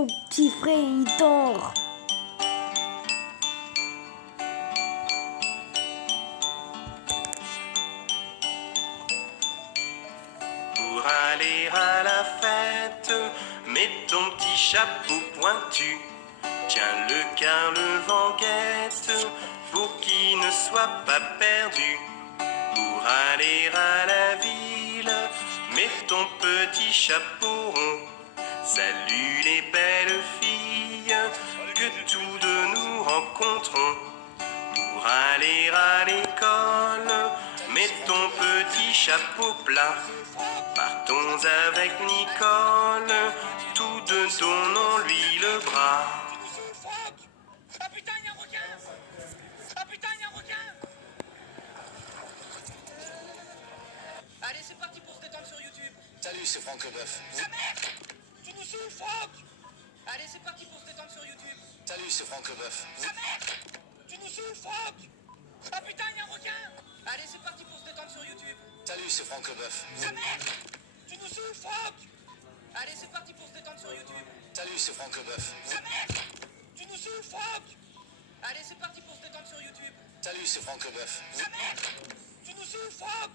ton petit frère, il dort. Pour aller à la fête, mets ton petit chapeau pointu. Tiens-le car le vent guette, pour qu'il ne soit pas perdu. Pour aller à la ville, mets ton petit chapeau rond. Salut les belles filles, que tous deux nous rencontrons. Pour aller à l'école, mets ton petit chapeau plat. Partons avec Nicole, tous deux donnons-lui le bras. Ah putain, il y a un requin! Ah putain, il y a un requin! Allez, c'est parti pour se détendre sur YouTube. Salut, c'est Franck Leboeuf. Ah merde! Tu nous saoules, Franck! Allez, c'est parti pour se détendre sur YouTube. Salut, c'est Franck Leboeuf. Ah merde! Tu nous saoules, Franck! Ah putain, il y a un requin! Allez, c'est parti pour se détendre sur YouTube. Salut, c'est Franck Leboeuf. Ah merde! Tu nous saoules, Franck! Allez, c'est parti pour se détendre sur YouTube. Salut, c'est Franck Leboeuf. Ah merde! Tu nous saoules, Franck! Allez, c'est parti pour se détendre sur YouTube. Salut, c'est Franck Leboeuf. Ah merde! Tu nous saoules, Franck!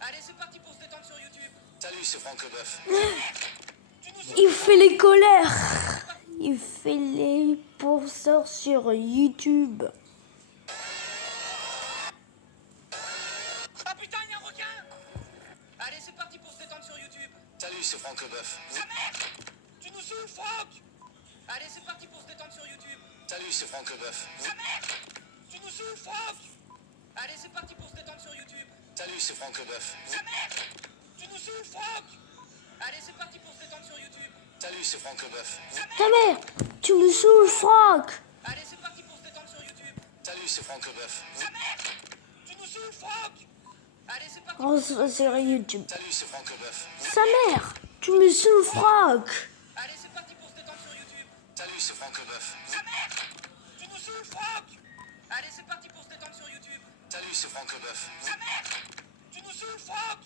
Allez, c'est parti pour se détendre sur YouTube. Salut, c'est Franck Leboeuf. Tu nous saoules, Il fait les colères. Il fait les penseurs sur YouTube. Ah putain, il y a un requin! Allez, c'est parti pour se détendre sur YouTube. Salut, c'est Franck Leboeuf. Ah merde! Tu nous saoules, Franck! Allez, c'est parti pour se détendre sur YouTube. Salut, c'est Franck Leboeuf. Ah merde! Tu nous saoules, Franck! Allez, c'est parti pour se détendre sur YouTube. Salut, c'est Franck Leboeuf. Ah merde! Tu nous saoules, Franck! Allez, c'est parti pour se détendre sur YouTube. Salut, c'est Franck Leboeuf. Ta mère, tu me saoules, Franck. Allez, c'est parti pour se détendre sur YouTube. Salut, c'est Franck Leboeuf. Ah merde! Tu nous saoules, Franck! Allez, c'est parti. Oh, c'est sur YouTube. Salut, c'est Franck Leboeuf. Sa mère, tu me saoules, Franck. Allez, c'est parti pour se détendre sur YouTube. Salut, c'est Franck Leboeuf. Ah merde! Tu nous saoules, Franck! Allez, c'est parti pour se détendre sur YouTube. Salut, c'est Franck Leboeuf. Ah merde! Tu nous saoules, Franck!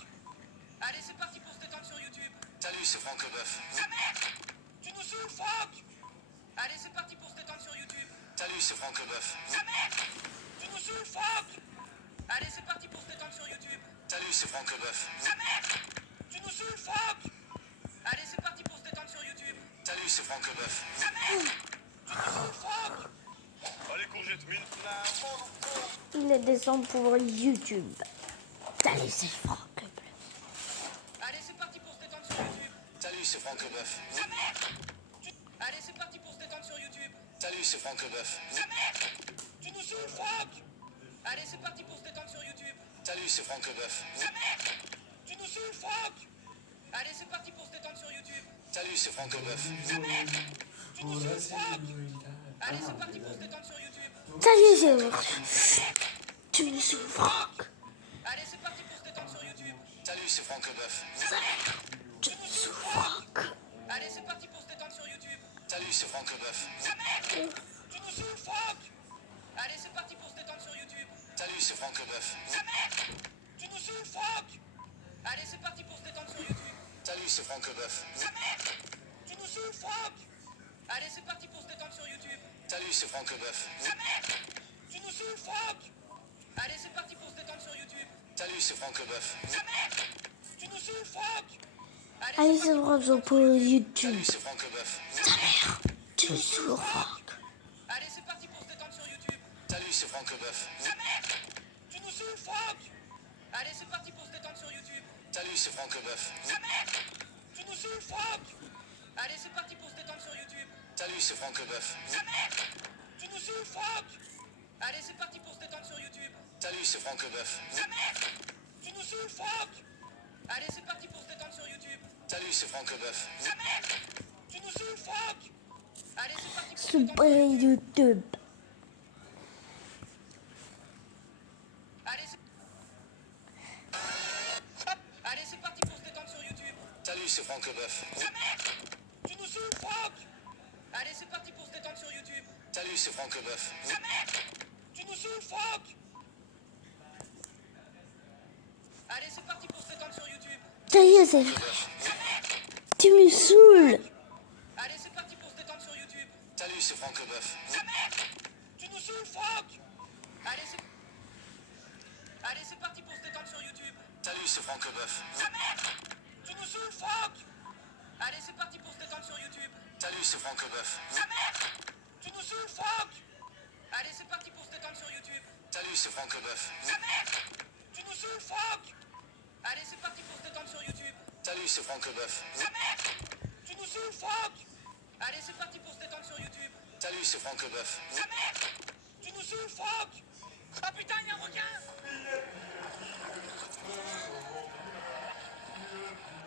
Allez, c'est parti pour se détendre sur YouTube. Salut, c'est Franck Leboeuf. Ah merde! Tu nous saoules, Franck! Allez, c'est parti pour se détendre sur YouTube. Salut, c'est Franck Leboeuf. Ah merde! Tu nous saoules, Franck! Allez, c'est parti pour se détendre sur YouTube. Salut, c'est Franck Leboeuf. Ah merde! Tu nous saoules, Franck! Allez, c'est parti pour se détendre sur YouTube. Salut, c'est Franck Leboeuf. Ah merde! Tu nous saoules, Franck! Allez, courgette, mine. Il est descend pour YouTube. Salut, c'est Franck. Allez, c'est parti pour se détendre sur YouTube. Salut, c'est Franck Leboeuf. Ah merde! Allez, c'est parti pour se détendre sur YouTube. Salut, c'est Franck Leboeuf. Ah merde! Tu nous saoules, Franck! Allez, c'est parti pour se détendre sur YouTube. Salut, c'est Franck Leboeuf. Ah merde! Tu nous saoules, Franck! Allez, c'est parti pour se détendre sur YouTube. Salut, c'est Franck Leboeuf. Ah merde! Tu nous saoules, Franck! Allez, c'est parti pour se détendre sur YouTube. Salut, c'est tu me saoules, Franck. Allez, c'est parti pour se détendre sur YouTube. Salut, c'est Franck Leboeuf. Tu me saoules, Franck. Allez, c'est parti pour se détendre sur YouTube. Salut, c'est Franck Leboeuf. Ah merde! Tu nous saoules, Franck! Allez, c'est parti pour se détendre sur YouTube. Salut, c'est Franck Leboeuf. Ah merde! Tu nous saoules, Franck! Allez, c'est parti pour se détendre sur YouTube. Salut, c'est Franck Leboeuf. Ah merde! Tu nous saoules, Franck! Allez, c'est parti pour se détendre sur YouTube. Salut, c'est Franck Leboeuf. Ah merde! Tu nous saoules, Franck! Allez, c'est parti pour se détendre sur YouTube. Salut, c'est Franck Leboeuf. Ah merde! Tu nous saoules, Franck! Allez, c'est Franck pour YouTube. Salut, c'est Franck Leboeuf. Ta mère, tu me saoules, Franck. Allez, c'est parti pour se détendre sur YouTube. Salut, c'est Franck Leboeuf. Ah merde! Tu nous saoules, Franck! Allez, c'est parti pour se détendre sur YouTube. Salut, c'est Franck Leboeuf. Ah merde! Tu nous saoules, Franck! Allez, c'est parti pour se détendre sur YouTube. Salut, c'est Franck Leboeuf. Ah merde! Tu nous saoules, Franck! Allez, c'est parti pour se détendre sur YouTube. Salut, c'est Franck Leboeuf. Ah merde! Tu nous saoules, Franck! Allez, c'est parti pour se détendre sur YouTube. Salut, c'est Franck Leboeuf. Ah merde! Tu nous saoules, Franck! Allez, c'est parti pour se Super détendre sur YouTube. YouTube. Allez, c'est... Hop! Allez, c'est parti pour se détendre sur YouTube. Salut, c'est Franck Leboeuf. Ah merde! Tu nous saoules, Franck! Allez, c'est parti pour se détendre sur YouTube. Salut, c'est Franck Leboeuf. Ah merde! Tu nous saoules, Franck! Allez, c'est parti pour se détendre sur YouTube. Ça y est, c'est tu me saoules. Allez, c'est parti pour se détendre Franck Leboeuf. Ah merde! Tu nous saoules, Franck! Allez, c'est parti pour se détendre sur YouTube. Salut, c'est Franck Leboeuf. Ah merde! Tu nous saoules, Franck! Allez, c'est parti pour se détendre sur YouTube. Salut, c'est Franck Leboeuf. Ah merde! Tu nous saoules, Franck! Allez, c'est parti pour se détendre sur YouTube. Salut, c'est Franck Leboeuf. Ah merde! Tu nous saoules, Franck! Allez, c'est parti pour se détendre sur YouTube. Salut, c'est Franck Leboeuf. Ah merde! Tu nous saoules, Franck! Allez, c'est parti pour se détendre sur YouTube. Salut, c'est Franck Leboeuf. Ah merde! Tu nous saoules, Franck! Ah putain, il y a un requin!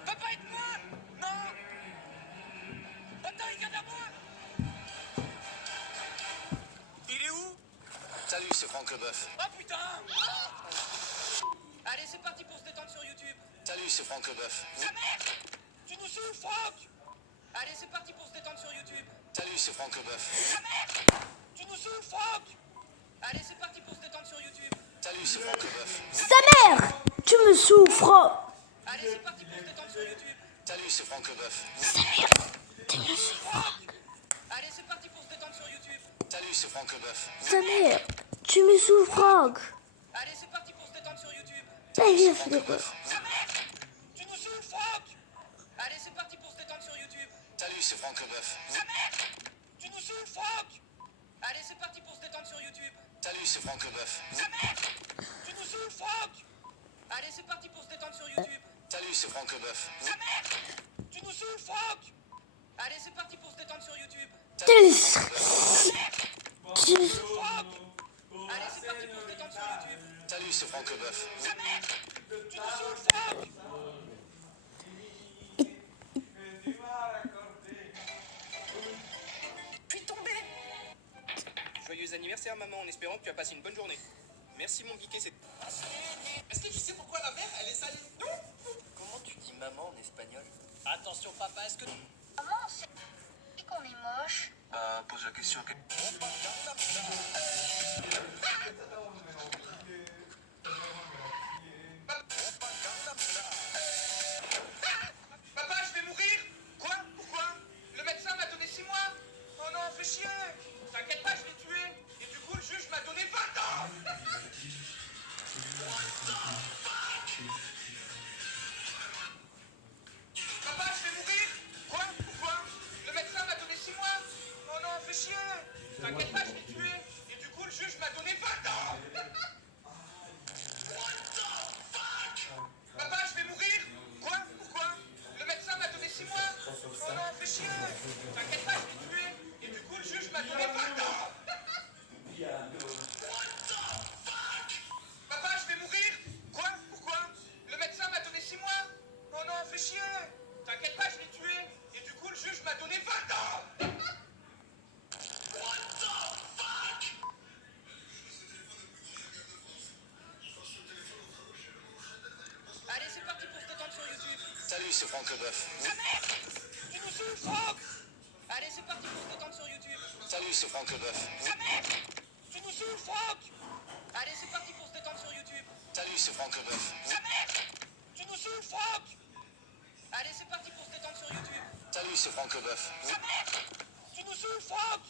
Papa, aide-moi! Non! Attends, il vient à moi! Il est où? Salut, c'est Franck Leboeuf. Oh putain! Allez, c'est parti pour se détendre sur YouTube. Salut, c'est Franck Leboeuf. Ah merde! Tu nous saoules, Franck! Allez, c'est parti pour se détendre sur YouTube. Salut, c'est Franck Leboeuf. Ah merde! Tu nous saoules, Franck! Allez, c'est parti pour se détendre sur YouTube. Salut, c'est Franck Leboeuf. Sa mère, tu me souffres. Allez, c'est parti pour se détendre sur YouTube. Salut, c'est Franck Leboeuf. Sa mère, tu me souffres. Allez, c'est parti pour se détendre sur YouTube. Salut, c'est Franck Leboeuf. Sa mère, tu me souffres. Allez, c'est parti pour se détendre sur YouTube. Ça y est, Philippe. Ah merde! Tu nous saoules, Franck! Allez, c'est parti pour se détendre sur YouTube. Salut, c'est Franck Leboeuf. Ah merde! Tu nous saoules, Franck! Allez, c'est parti pour se détendre sur YouTube. Salut, c'est Franck Leboeuf. Ah merde! Tu nous saoules, Franck! Allez, c'est parti pour se détendre sur YouTube. Salut, c'est Franck Leboeuf. Ah merde! Tu nous saoules, Franck! Allez, c'est parti pour se détendre sur YouTube. Quel... Tu me... Franck! Allez, c'est parti pour se détendre sur YouTube. Salut, c'est Franck Leboeuf. Ah merde! Tu nous saoules, Franck! Je suis tombé! Joyeux anniversaire maman, en espérant que tu as passé une bonne journée. Merci mon geeké, c'est... Est-ce que tu sais pourquoi la mer, elle est salée? Non! Comment tu dis maman en espagnol? Attention, papa, est-ce que... Maman, c'est qu'on est moche. Pose la question. Papa, je vais mourir! Quoi? Pourquoi? Le médecin m'a donné 6 mois! Oh non, fais chier! T'inquiète pas, je l'ai tué! Et du coup, le juge m'a donné 20 ans! Papa, je vais mourir! Quoi? Pourquoi? Le médecin m'a donné 6 mois! Oh non, fais chier! T'inquiète pas, je l'ai tué! Et du coup, le juge m'a donné 20 ans! Papa, je vais mourir! Quoi? Pourquoi? Le médecin m'a donné 6 mois! Oh non, fais chier! T'inquiète pas, je l'ai tué! Et du coup, le juge m'a donné 20 ans! Papa, je vais mourir! Quoi? Pourquoi? Le médecin m'a donné 6 mois! Oh non, fais chier! T'inquiète pas, je l'ai tué! Et du coup, le juge m'a donné 20 ans! Allez, c'est parti pour se détendre sur YouTube. Salut, c'est Franck Leboeuf. Ah merde! Tu nous saoules, Franck! Allez, c'est parti pour se détendre sur YouTube. Salut, c'est Franck Leboeuf. Ah merde! Tu nous saoules, Franck! Allez, c'est parti pour se détendre sur YouTube. Salut, c'est Franck Leboeuf. Ah merde! Tu nous saoules, Franck! Allez, c'est parti pour se détendre sur YouTube. Salut, c'est Franck Leboeuf. Ah merde! Tu nous saoules, Franck!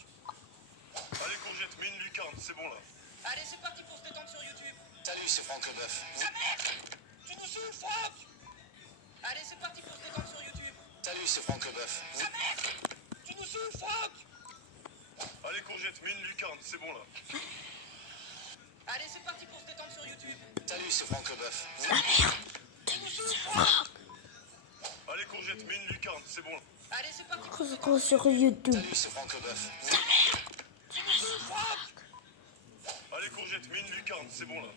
Allez, courgette, mets une lucarne, c'est bon là. Allez, c'est parti pour se détendre sur YouTube. Salut, c'est Franck Leboeuf. Ah merde! Tu nous saoules, Franck! Allez, c'est parti pour se détendre sur YouTube. Salut, c'est Franck Leboeuf. Ah merde! Tu nous saoules, Franck! Allez, courgette, mets une lucarne, c'est bon là. Allez, c'est parti pour se détendre sur YouTube. Salut, c'est Franck Leboeuf. Tu nous saoules, Franck! Allez, courgette, mets une lucarne, c'est bon là. Allez, c'est parti pour se Qu'on détendre sur YouTube. Salut, c'est Franck Leboeuf. sur Franck! Allez, courgette, mets une lucarne, c'est bon là.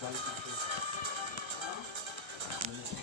parler quelque chose.